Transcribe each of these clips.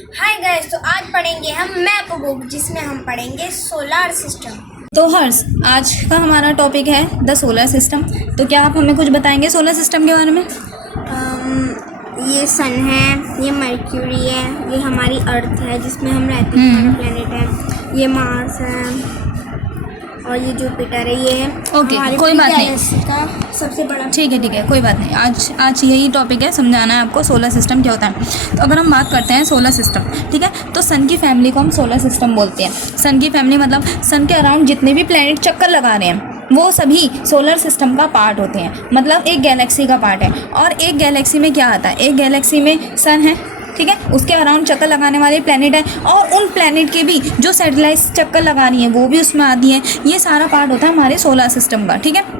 Hi guys, तो आज पढ़ेंगे हम मैप बुक जिसमें हम पढ़ेंगे सोलर सिस्टम। तो हर्ष, आज का हमारा टॉपिक है द सोलर सिस्टम। तो क्या आप हमें कुछ बताएंगे सोलर सिस्टम के बारे में? ये सन है, ये मर्क्यूरी है, ये हमारी अर्थ है जिसमें हम रहते हैं, हमारा प्लेनेट है, ये मार्स है और ये जुपिटर है। ये ओके, कोई बात नहीं, का सबसे बड़ा। ठीक है, कोई बात नहीं। आज यही टॉपिक है, समझाना है आपको सोलर सिस्टम क्या होता है। तो अगर हम बात करते हैं सोलर सिस्टम, ठीक है, तो सन की फैमिली को हम सोलर सिस्टम बोलते हैं। सन की फैमिली मतलब सन के अराउंड जितने भी प्लैनेट चक्कर लगा रहे हैं वो सभी सोलर सिस्टम का पार्ट होते हैं, मतलब एक गैलेक्सी का पार्ट है। और एक गैलेक्सी में क्या आता है, एक गैलेक्सी में सन है, ठीक है, उसके अराउंड चक्कर लगाने वाले प्लैनेट है, और उन प्लैनेट के भी जो सैटेलाइट्स चक्कर लगा रही हैं वो भी उसमें आती हैं। ये सारा पार्ट होता है हमारे सोलर सिस्टम का, ठीक है।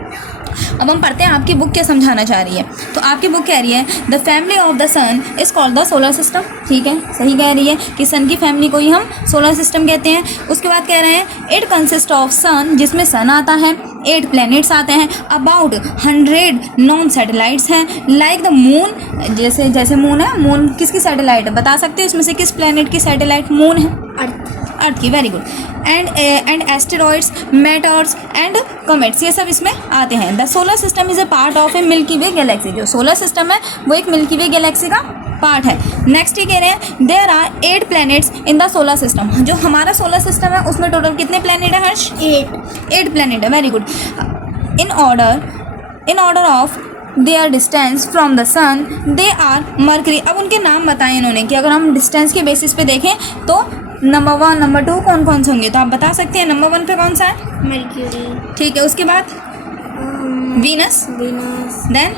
अब हम पढ़ते हैं आपकी बुक क्या समझाना चाह रही है। तो आपकी बुक कह रही है the family of the sun is called the solar system, ठीक है, सही कह रही है कि सन की फैमिली को ही हम सोलर सिस्टम कहते हैं। उसके बाद कह रहे हैं इट कंसिस्ट ऑफ सन, जिसमें सन आता है, 8 प्लैनेट्स आते हैं, अबाउट 100 नॉन सैटेलाइट्स हैं, लाइक द मून, जैसे मून है, मून किसकी सैटेलाइट है बता सकते हैं? इसमें से किस प्लैनेट की सैटेलाइट मून है? अर्थ की, very good. And asteroids, meteors and comets, ये सब इसमें आते हैं। The solar system is a part of a Milky Way galaxy, जो सोलर सिस्टम है वो एक मिल्की वे गैलेक्सी का पार्ट है। नेक्स्ट ये कह रहे हैं there are 8 planets in the solar system. जो हमारा सोलर सिस्टम है उसमें टोटल कितने प्लैनेट है हर्ष? 8 प्लैनेट है, very good. In order of their distance from the sun they are Mercury. अब उनके नाम बताए इन्होंने कि अगर हम डिस्टेंस के बेसिस पे देखें तो नंबर 1 नंबर 2 कौन कौन से होंगे, तो आप बता सकते हैं? नंबर 1 पे कौन सा है? मर्क्यूरी, ठीक है। उसके बाद वीनस, देन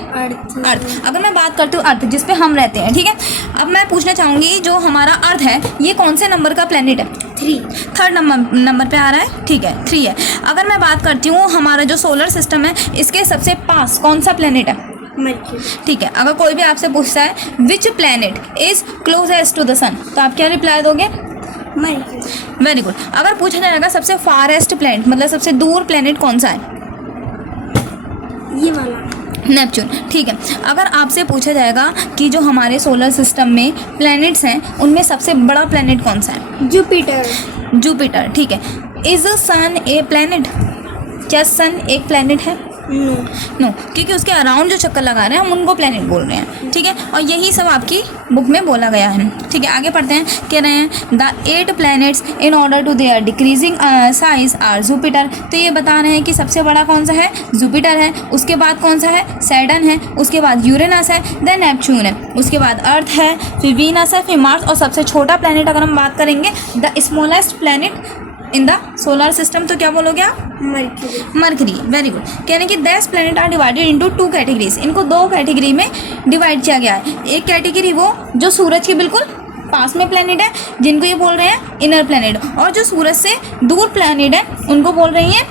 अर्थ। अगर मैं बात करती हूँ अर्थ, जिस पे हम रहते हैं, ठीक है। अब मैं पूछना चाहूँगी जो हमारा अर्थ है ये कौन से नंबर का प्लेनेट है? 3 नंबर पे आ रहा है, ठीक है, 3 है। अगर मैं बात करती हूँ हमारा जो सोलर सिस्टम है इसके सबसे पास कौन सा प्लेनेट है? मर्क्यूरी, ठीक है। अगर कोई भी आपसे पूछता है which planet is closest to the sun, तो आप क्या रिप्लाई दोगे? Mercury, very good. अगर पूछा जाएगा सबसे फारेस्ट प्लेनेट, मतलब सबसे दूर प्लेनेट कौन सा है? ये वाला, नेपच्यून, ठीक है। अगर आपसे पूछा जाएगा कि जो हमारे सोलर सिस्टम में प्लैनेट्स हैं उनमें सबसे बड़ा प्लैनेट कौन सा है? जुपिटर, ठीक है। Is sun a planet? क्या सन एक प्लैनेट है? नो, क्योंकि उसके अराउंड जो चक्कर लगा रहे हैं हम उनको प्लैनेट बोल रहे हैं, ठीक है। और यही सब आपकी बुक में बोला गया है, ठीक है। आगे पढ़ते हैं, कह रहे हैं the 8 planets in order to their decreasing size are Jupiter. तो ये बता रहे हैं कि सबसे बड़ा कौन सा है? जुपिटर है। उसके बाद कौन सा है? सैटर्न है। उसके बाद यूरेनस है, देन नेपच्यून है। उसके बाद अर्थ है, फिर वीनस है, फिर मार्स, और सबसे छोटा प्लैनेट अगर हम बात करेंगे the smallest planet in the solar system, तो क्या बोलोगे आप? Mercury, very good. कहने कि 10 planet are divided into 2 categories. इनको 2 कैटेगरी में डिवाइड किया गया है। एक कैटेगरी वो जो सूरज के बिल्कुल पास में प्लैनेट है जिनको ये बोल रहे हैं इनर प्लैनेट, और जो सूरज से दूर प्लैनेट है उनको बोल रही हैं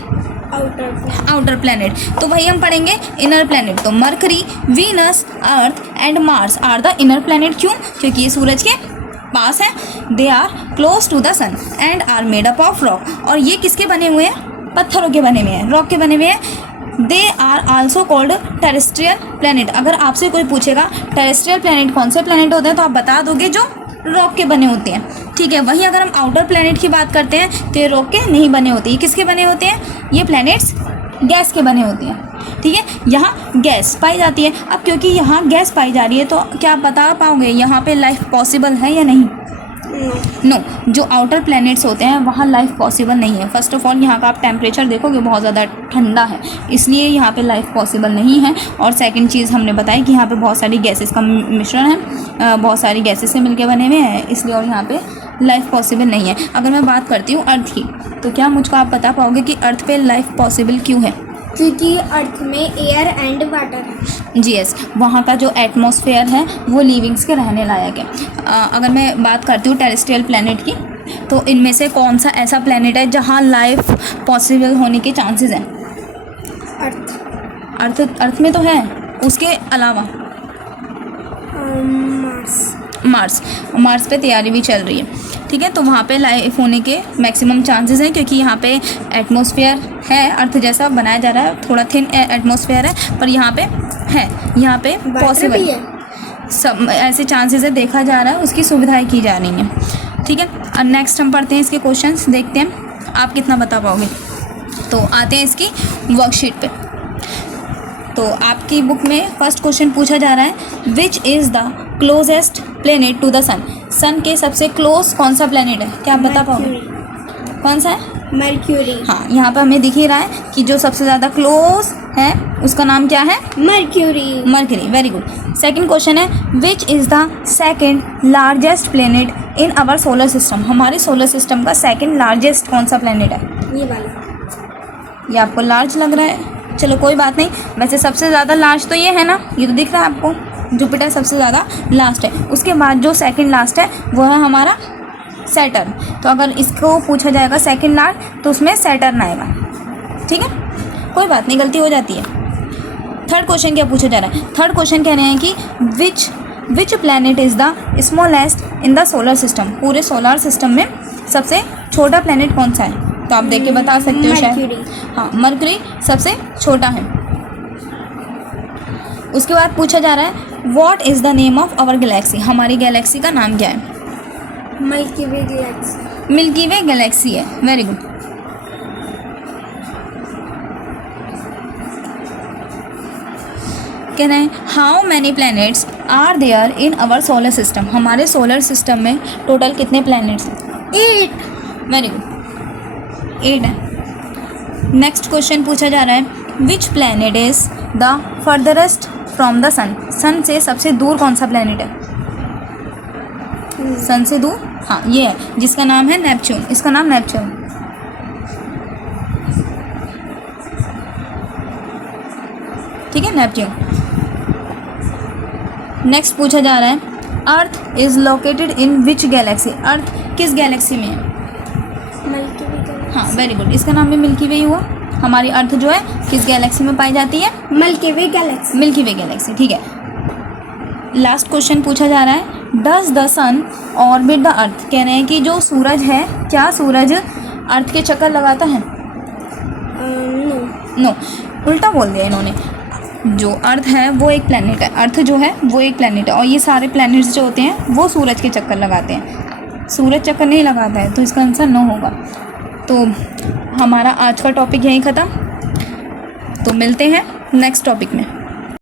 आउटर प्लैनेट। तो वही हम पढ़ेंगे इनर प्लैनेट। तो Mercury, Venus, earth and Mars are the inner planet. क्यों? क्योंकि ये सूरज के पास है। They are close to the sun and are made up of rock. और ये किसके बने हुए हैं? पत्थरों के बने हुए हैं, रॉक के बने हुए हैं। They are also called terrestrial planet. अगर आपसे कोई पूछेगा टेरेस्ट्रियल प्लैनेट कौन से प्लैनेट होते हैं तो आप बता दोगे जो रॉक के बने होते हैं, ठीक है। वहीं अगर हम आउटर प्लैनेट की बात करते हैं तो ये रॉक के नहीं बने होते। ये किसके बने होते हैं? ये प्लैनेट्स गैस के बने होते हैं, ठीक है। यहाँ गैस पाई जाती है। अब क्योंकि यहाँ गैस पाई जा रही है तो क्या आप बता पाओगे यहाँ पे लाइफ पॉसिबल है या नहीं? नो, जो आउटर प्लैनेट्स होते हैं वहाँ लाइफ पॉसिबल नहीं है। फर्स्ट ऑफ ऑल यहाँ का आप टेम्परेचर देखोगे बहुत ज़्यादा ठंडा है, इसलिए यहाँ पे लाइफ पॉसिबल नहीं है। और सेकंड चीज़ हमने बताई कि यहाँ पे बहुत सारी गैसेस का मिश्रण है, बहुत सारी गैसेस से मिलके बने हुए हैं, इसलिए और यहाँ पे लाइफ पॉसिबल नहीं है। अगर मैं बात करती हूँ अर्थ की, तो क्या मुझको आप बता पाओगे कि अर्थ पे लाइफ पॉसिबल क्यों है? क्योंकि अर्थ में एयर एंड वाटर है। जी यस, वहाँ का जो एटमॉस्फेयर है वो लिविंग्स के रहने लायक है। अगर मैं बात करती हूँ टेरेस्ट्रियल प्लैनेट की, तो इनमें से कौन सा ऐसा प्लैनेट है जहाँ लाइफ पॉसिबल होने के चांसेस हैं? अर्थ में तो है, उसके अलावा मार्स पे तैयारी भी चल रही है, ठीक है। तो वहाँ पे लाइफ होने के मैक्सिमम चांसेस हैं क्योंकि यहाँ पे एटमॉस्फेयर है, अर्थ जैसा बनाया जा रहा है, थोड़ा थिन एटमॉस्फेयर है, पर यहाँ पे है, यहाँ पे पॉसिबल सब ऐसे चांसेस है, देखा जा रहा है, उसकी सुविधाएं की जा रही हैं। ठीक है, और नेक्स्ट हम पढ़ते हैं इसके क्वेश्चंस, देखते हैं आप कितना बता पाओगे। तो आते हैं इसकी वर्कशीट पे। तो आपकी बुक में फर्स्ट क्वेश्चन पूछा जा रहा है, which is the closest planet to the sun. Sun के सबसे क्लोज कौन सा प्लेनेट है, क्या आप बता पाओगे? कौन सा है? मर्क्यूरी। हाँ, यहाँ पर हमें दिख ही रहा है कि जो सबसे ज़्यादा क्लोज है उसका नाम क्या है? Mercury. Mercury, very good. Second question है, which is the second largest planet in our solar system. हमारे सोलर सिस्टम का सेकंड लार्जेस्ट कौन सा प्लेनेट है? ये वाला। ये आपको लार्ज लग रहा है, चलो कोई बात नहीं। वैसे सबसे ज़्यादा लार्ज तो ये है ना, ये तो दिख रहा है आपको, जुपिटर सबसे ज़्यादा लास्ट है। उसके बाद जो सेकंड लास्ट है वो है हमारा सैटर्न। तो अगर इसको पूछा जाएगा सेकंड लार्ज तो उसमें सैटर्न आएगा। ठीक है, कोई बात नहीं, गलती हो जाती है। थर्ड क्वेश्चन क्या पूछा जा रहा है? थर्ड क्वेश्चन कह रहे हैं कि विच planet is the smallest in the solar system. पूरे सोलर सिस्टम में सबसे छोटा प्लैनेट कौन सा है? तो आप देख के बता सकते हो शायद। हाँ, मरकरी सबसे छोटा है। उसके बाद पूछा जा रहा है, what is the name of our galaxy. हमारी गैलेक्सी का नाम क्या है? Milky Way galaxy. Milky Way galaxy है, वेरी गुड। कह रहे हैं, how many planets are there in our solar system. हमारे सोलर सिस्टम में टोटल कितने प्लैनेट्स हैं? 8। वेरी गुड, 8 है। नेक्स्ट क्वेश्चन पूछा जा रहा है, which planet is the farthest from the sun. Sun से सबसे दूर कौन सा प्लैनेट है? सन से दूर, हाँ ये है, जिसका नाम है नेपच्यून। इसका नाम नेपच्यून। ठीक है, नेपच्यून। नेक्स्ट पूछा जा रहा है, Earth is located in which galaxy. Earth किस गैलेक्सी में है? Milky Way galaxy. हाँ, वेरी गुड, इसका नाम भी मिल्की वे ही हुआ। हमारी अर्थ जो है किस गैलेक्सी में पाई जाती है? Milky Way galaxy. Milky Way galaxy. ठीक है, लास्ट क्वेश्चन पूछा जा रहा है, does the sun orbit the earth. कह रहे हैं कि जो सूरज है, क्या सूरज अर्थ के चक्कर लगाता है? नो। नो, उल्टा बोल दिया इन्होंने। जो अर्थ है वो एक प्लैनेट है, अर्थ जो है वो एक प्लैनेट है, और ये सारे प्लैनेट्स जो होते हैं वो सूरज के चक्कर लगाते हैं। सूरज चक्कर नहीं लगाता है, तो इसका आंसर नो होगा। तो हमारा आज का टॉपिक यहीं ख़त्म। तो मिलते हैं नेक्स्ट टॉपिक में।